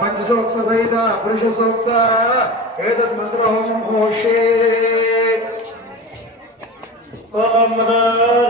पंचसूक्त सहित पुरुष सूक्त एतत् मंत्र होम होशे ओम नमो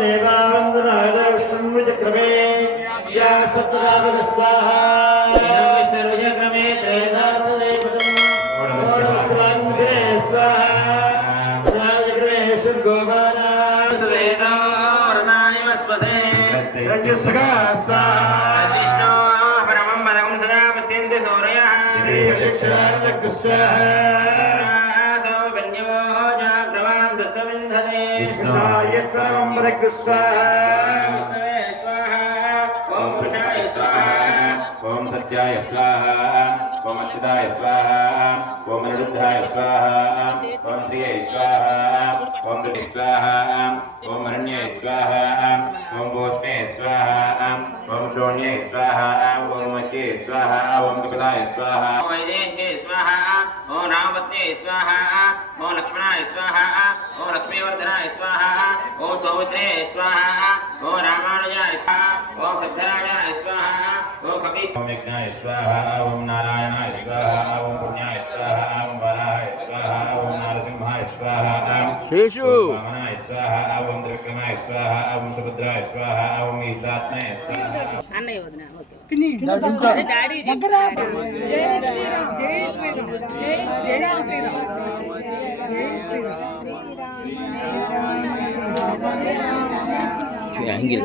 देवावन्दनाय विष्णुचक्रमे या सप्तदाव स्वाहा विष्णुर्विजक्रमे त्रयदावदेवतम रजसगा स्वाहा विष्णु परमं पदं सदा पश्यन्ति सूर्यः ओम सत्याय स्वाहा ओम अच्युताय स्वाहा ओम अनिरुद्धाय स्वाहा ओम श्रिये स्वाहा ओम दुर्गे स्वाहा ओम अरण्ये स्वाहा ओम भोष्णे स्वाहा ओम शोण्ये स्वाहा ओम मत्ये स्वाहा ओम कपिलाय स्वाहा ओम वैदेह्ये स्वाहा ओम रामपत्न्ये स्वाहा ओम लक्ष्मणाय स्वाहा ओम लक्ष्मीवर्धनाय स्वाहा ओम सौमित्रे स्वाहा ओम रामानुजाय स्वाहा ओम सिद्धराजाय स्वाहा ओम कपीश ओम यज्ञाय स्वाहा ओम नारायणाय स्वाहा ओम पुण्याय स्वाहा ओम वराहाय स्वाहा ओम नारसिंहाय स्वाहा शेषु वामनाय स्वाहा ओम त्रिविक्रमाय स्वाहा ओम सुभद्राय स्वाहा ओम ईशात्मय स्वाहा అన్నయ్య వదిన ఓకే డాడీ దగ్గర జై శ్రీరామ్ జై శ్రీరామ్ జై శ్రీరామ్ జై శ్రీరామ్ యాంగిల్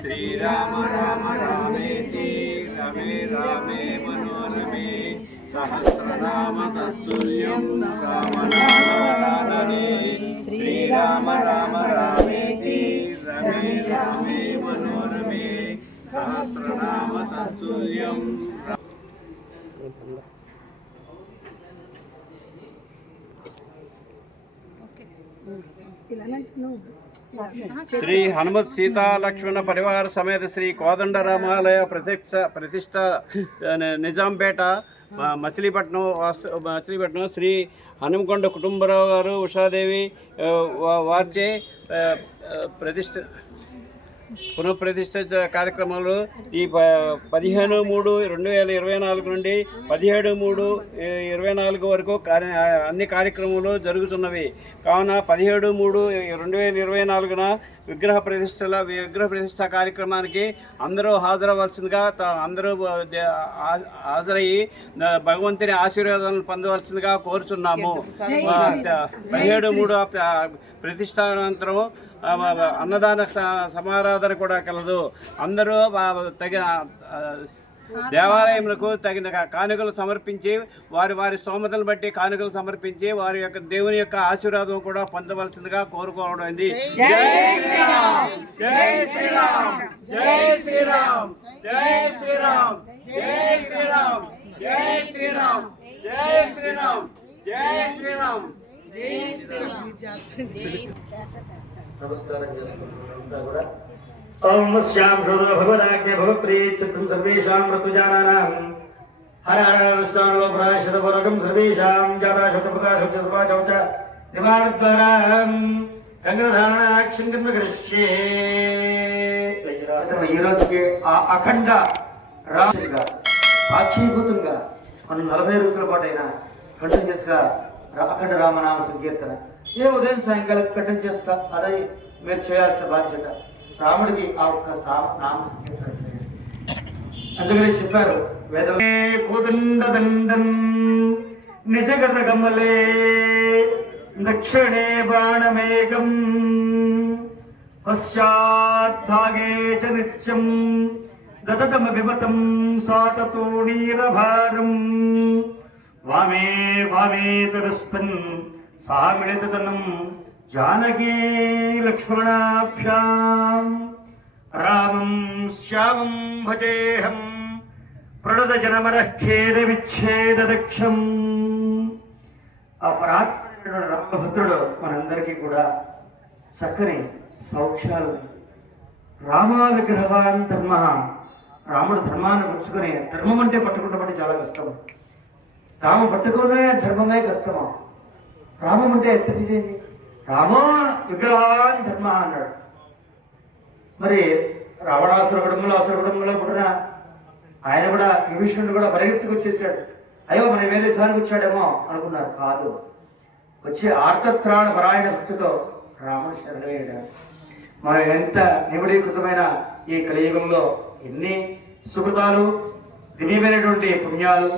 శ్రీరామ రామ రామేతి రమే రామే మనోరమే సహస్రనామ తత్తుల్యం రామనామనే శ్రీరామ రామ రామేతి రమే రామే మనోరమే సహస్రనామ తత్తుల్యం శ్రీ హనుమత్ సీతా లక్ష్మణ పరివార సమేత శ్రీ కోదండరామాలయ ప్రతిష్ట నిజాంపేట మచిలీపట్నం శ్రీ హనుమకొండ కుటుంబరావు గారు ఉషాదేవి వారిచే పునఃప్రతిష్ఠ కార్యక్రమాలు ఈ 15/3/2024 నుండి 17/3/24 వరకు అన్ని కార్యక్రమాలు జరుగుతున్నవి. కావున 17/3/2024న విగ్రహ ప్రతిష్ఠ కార్యక్రమానికి అందరూ హాజరవలసిందిగా అందరూ హాజరయ్యి భగవంతుని ఆశీర్వాదాలను పొందవలసిందిగా కోరుచున్నాము. 17/3 ప్రతిష్టానంతరం అన్నదాన సమారాధన కూడా కలదు. అందరూ తగిన దేవాలయములకు తగిన కానుకలు సమర్పించి వారి స్తోమతను బట్టి కానుకలు సమర్పించి వారి యొక్క దేవుని యొక్క ఆశీర్వాదం కూడా పొందవలసిందిగా కోరుకోవడం. జై శ్రీరామ్ జై శ్రీరామ్ జై శ్రీరామ్ జై శ్రీరామ్ జై శ్రీరామ్ జై శ్రీరామ్ జై శ్రీరామ్ జై శ్రీరామ్ జై శ్రీరామ్. నమస్కారం చేసుకుంటున్నాం కూడా. ఓం శ్యాం శోధ భగవదాజ్ఞ భగవత్రీ చిత్తం సర్వేషాం ఋతుజానానాం హర హర విష్ణులో ప్రాశతపరకం సర్వేషాం జాతాశతపదాశతపదాచ నివారణద్వారాం కంగధారణాక్షంగర్మకరిష్యే. ఈ రోజుకి ఆ అఖండ రాజుగా సాక్షీభూతంగా మనం 40 రోజుల పాటైనా కంటిన్యూస్గా అఖండ రామనామ సంకీర్తన ఏ ఉదయం సాయంకాలం కంటిన్యూస్గా అదే మీరు చేయాల్సిన బాధ్యత. రాముడికి ఆ ఒక్క నామ సంకీర్తన చేయండి. అందుకనే చెప్పారు వేదమే కోదండదండం నిజగత కమలే దక్షిణే బాణమేకం పశ్చాద్భాగే చ నిత్యం దదతమ విమతం సాతతోణీరభారం వామే వామేతరస్పన్ సామిళితనం జానకీ లక్ష్మణాభ్యాం రామం శ్యామం భజేహం ప్రణత జనమరఖేన విచ్ఛేదక్షం. ఆ పరాత్ముడైన రామభద్రుడు మనందరికీ కూడా చక్కని సౌఖ్యాలు. రామ విగ్రహవాన్ ధర్మ, రాముడు ధర్మాన్ని పుచ్చుకొని, ధర్మం అంటే పట్టుకుంటే చాలా కష్టం. రామ పట్టుకునే ధర్మమే కష్టమా. రామం అంటే ఎత్తటి రామో విగ్రహాన్ ధర్మ అన్నాడు. మరి రావణాసుర కుటుంబంలో అసుర కుటుంబంలో పుట్టిన ఆయన కూడా విభీషణుడు కూడా పరిగెత్తుకు వచ్చేసాడు. అయ్యో మన మీద యుద్ధానికి వచ్చాడేమో అనుకున్నారు. కాదు, వచ్చి ఆర్తత్రాణ పరాయణ భక్తితో రాముడు శరణవేడాడు. మనం ఎంత నిమిడీకృతమైన ఈ కలియుగంలో ఎన్ని సుకృతాలు, దివ్యమైనటువంటి పుణ్యాలు,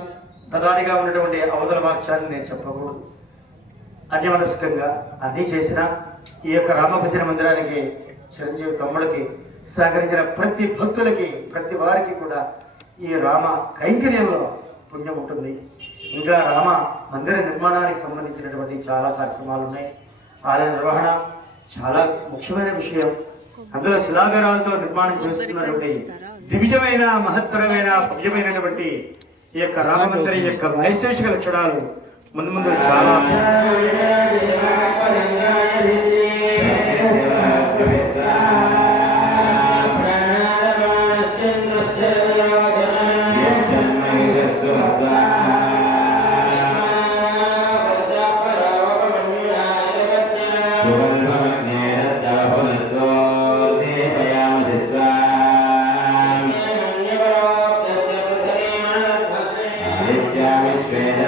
తదానిగా ఉన్నటువంటి అవతల వాక్యాన్ని నేను చెప్పకూడదు. అన్యమనస్కంగా అన్నీ చేసిన ఈ యొక్క రామభజన మందిరానికి చిరంజీవి తమ్ముడికి సహకరించిన ప్రతి భక్తులకి, ప్రతి వారికి కూడా ఈ రామ కైంకర్యంలో పుణ్యం ఉంటుంది. ఇంకా రామ మందిర నిర్మాణానికి సంబంధించినటువంటి చాలా కార్యక్రమాలు ఉన్నాయి. ఆలయ నిర్వహణ చాలా ముఖ్యమైన విషయం. అందులో శిలాగారాలతో నిర్మాణం చేస్తున్నటువంటి దివ్యమైన, మహత్తరమైన, భవ్యమైనటువంటి ఈ యొక్క రామ మందిరం యొక్క వైశేషిక లక్షణాలు ముందు ముందు చాలా Viశ్వేన